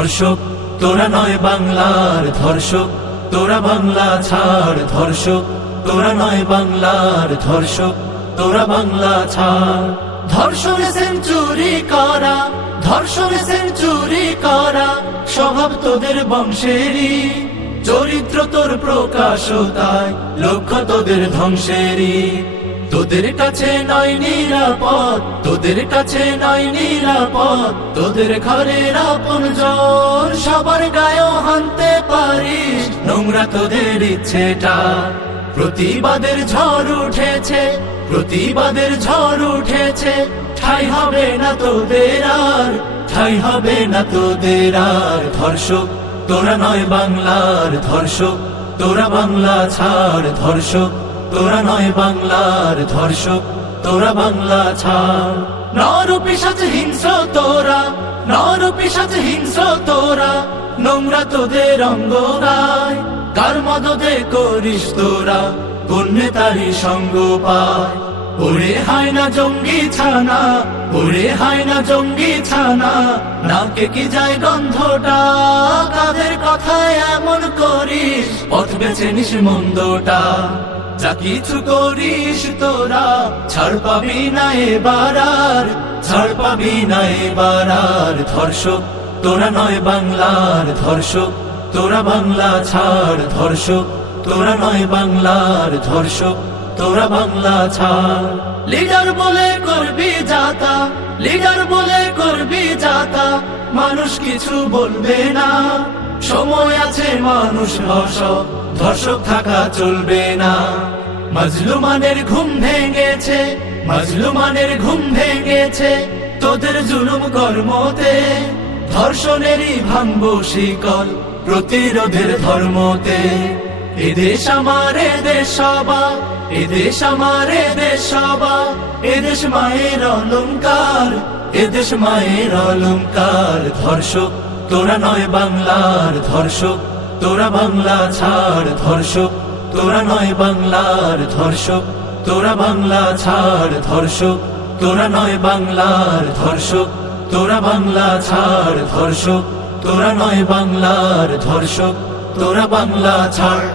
ধর্ষক তোরা নয় বাংলার ধর্ষক, তোরা বাংলা ছাড় ধর্ষক, তোরা নয় বাংলার ধর্ষক, তোরা বাংলা ছাড়। ধর্ষণে সেঞ্চুরি করা, ধর্ষণে সেঞ্চুরি করা স্বভাব তোদের বংশেরই, চরিত্র তোর প্রকাশতায় লক্ষ্য তোদের ধ্বংসেরই। তোদের কাছে নয় নিরাপদ, তোদের কাছে নয় নিরাপদ, তোদের ঘরের আপনজন সবার গায়েও হানতে পারিস নোংরা তোদের ইচ্ছেটা। প্রতিবাদের ঝড় উঠেছে, প্রতিবাদের ঝড় উঠেছে, ঠাই হবে না তোদের আর, ঠাই হবে না তোদের আর। ধর্ষক তোরা নয় বাংলার ধর্ষক, তোরা বাংলা ছাড় ধর্ষক, তোরা নয় বাংলার ধর্ষক, তোরা বাংলা ছাড়। নরপিশাচ হিংস্র তোরা, নরপিশাচ হিংস্র তোরা, নোংরা তোদের অঙ্গ গায়। কার মদদে করিস তোরা, কোন নেতারি সঙ্গ পায়। ওরে হায় না জঙ্গি ছানা, ওরে হায় না জঙ্গি ছানা, নাকে কি যায় গন্ধটা। কাদের কথায় এমন করিস, পথ বেছে নিস মন্দটা। যা কিছু করিস তোরা, ছাড় পাবি না এবার আর, ছাড় পাবি না এবার আর। ধর্ষক তোরা নয় বাংলার ধর্ষক, তোরা বাংলা ছাড় ধর্ষক, তোরা নয় বাংলার ধর্ষক, তোরা বাংলা ছাড়। লিডার বলে করবি যাতা, লিডার বলে করবি যাতা, মানুষ কিছু বলবে না। সময় আছে মানুষ হস, ধর্ষক থাকা চলবে না। মাজলুমানের ঘুম ভেঙেছে, মাজলুমানের ঘুম ভেঙেছে, তোদের জুলুম কর্মতে। ধর্ষণেরই ভাঙবো শিকল, প্রতিরোধের ধর্মতে। এদেশ আমার এদেশ সবা, এদেশ আমার এদেশ সবা, এদেশ মায়ের অলংকার, এদেশ মায়ের অলংকার। ধর্ষক তোরা নয় বাংলার ধর্ষক, তোরা বাংলা ছাড় ধর্ষক, তোরা নয় বাংলার ধর্ষক, তোরা বাংলা ছাড় ধর্ষক, তোরা নয় বাংলার ধর্ষক, তোরা বাংলা ছাড় ধর্ষক, তোরা নয় বাংলার ধর্ষক, তোরা বাংলা ছাড়।